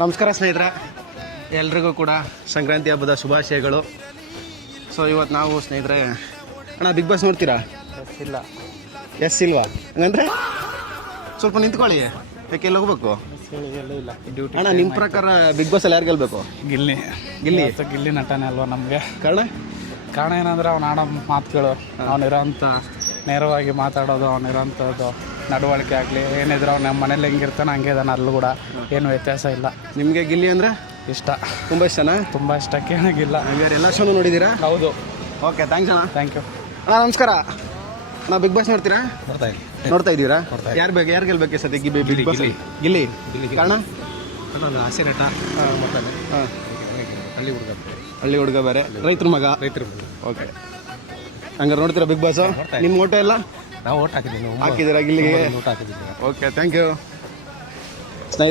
ನಮಸ್ಕಾರ ಸ್ನೇಹಿತರೆ, ಎಲ್ರಿಗೂ ಕೂಡ ಸಂಕ್ರಾಂತಿ ಹಬ್ಬದ ಶುಭಾಶಯಗಳು. ಸೊ ಇವತ್ತು ನಾವು ಸ್ನೇಹಿತರೆ ಅಣ್ಣ ಬಿಗ್ ಬಾಸ್ ನೋಡ್ತೀರಾ? ಇಲ್ಲ. ಎಸ್ ಇಲ್ವಾ? ಹಂಗಂದ್ರೆ ಸ್ವಲ್ಪ ನಿಂತ್ಕೊಳ್ಳಿ, ಯಾಕೆ ಎಲ್ಲಿ ಹೋಗ್ಬೇಕು ಅಣ್ಣ? ನಿಮ್ಮ ಪ್ರಕಾರ ಬಿಗ್ ಬಾಸ್ ಅಲ್ಲಿ ಯಾರು ಗೆಲ್ಬೇಕು? ಗಿಲ್ಲಿ ಗಿಲ್ಲಿ ಗಿಲ್ಲಿ ನಟನೆ ಅಲ್ವಾ ನಮಗೆ. ಕಾರಣ ಏನಂದ್ರೆ ಅವ್ನು ಆಡೋ ಮಾತುಗಳು, ಅವನಿರೋಂಥ ನೇರವಾಗಿ ಮಾತಾಡೋದು, ಅವನಿರೋಂಥದ್ದು ನಡವಳಿಕೆ ಆಗಲಿ ಏನಿದ್ರು ಅವ್ನು ನಮ್ಮ ಮನೇಲಿ ಹೆಂಗಿರ್ತಾನೆ ಹಂಗೆ ಇದ್ದಾನೆ ಅಲ್ಲೂ ಕೂಡ, ಏನು ವ್ಯತ್ಯಾಸ ಇಲ್ಲ. ನಿಮಗೆ ಗಿಲ್ಲಿ ಅಂದರೆ ಇಷ್ಟ, ತುಂಬ ಇಷ್ಟನಾ? ತುಂಬ ಇಷ್ಟ, ಕೇಳೋಗಿಲ್ಲ. ಹಂಗಾರೆ ಎಲ್ಲ ಶೋನು ನೋಡಿದ್ದೀರಾ? ಹೌದು. ಓಕೆ, ಥ್ಯಾಂಕ್ಸ್ ಅಣ್ಣ. ಥ್ಯಾಂಕ್ ಯು ಅಣ್ಣ. ನಮಸ್ಕಾರ ಅಣ್ಣ. ಬಿಗ್ ಬಾಸ್ ನೋಡ್ತೀರಾ? ನೋಡ್ತಾ ಇದ್ದೀರಾ? ಯಾರು ಗೆಲ್ಬೇಕು ಸದ್ಯ ಬಿಗ್ ಬಾಸ್? ಗಿಲ್ಲಿ. ಕಾರಣ ಆಸೆ ನಟ, ಹಳ್ಳಿ ಹುಡುಗ ಬೇರೆ, ರೈತರ ಮಗ. ಓಕೆ, ಹಂಗಾರೆ ನೋಡ್ತೀರಾ ಬಿಗ್ ಬಾಸ್? ನಿಮ್ಮ ಓಟ ಎಲ್ಲ ನಾವು ಓಟ್ ಹಾಕಿದ್ದೀವಿ. ಹಾಕಿದ್ದೀರಾ ಗಿಲ್ಲಿಗೆ? ಓಟ್ ಹಾಕಿದ್ದೀವಿ. Okay, thank you.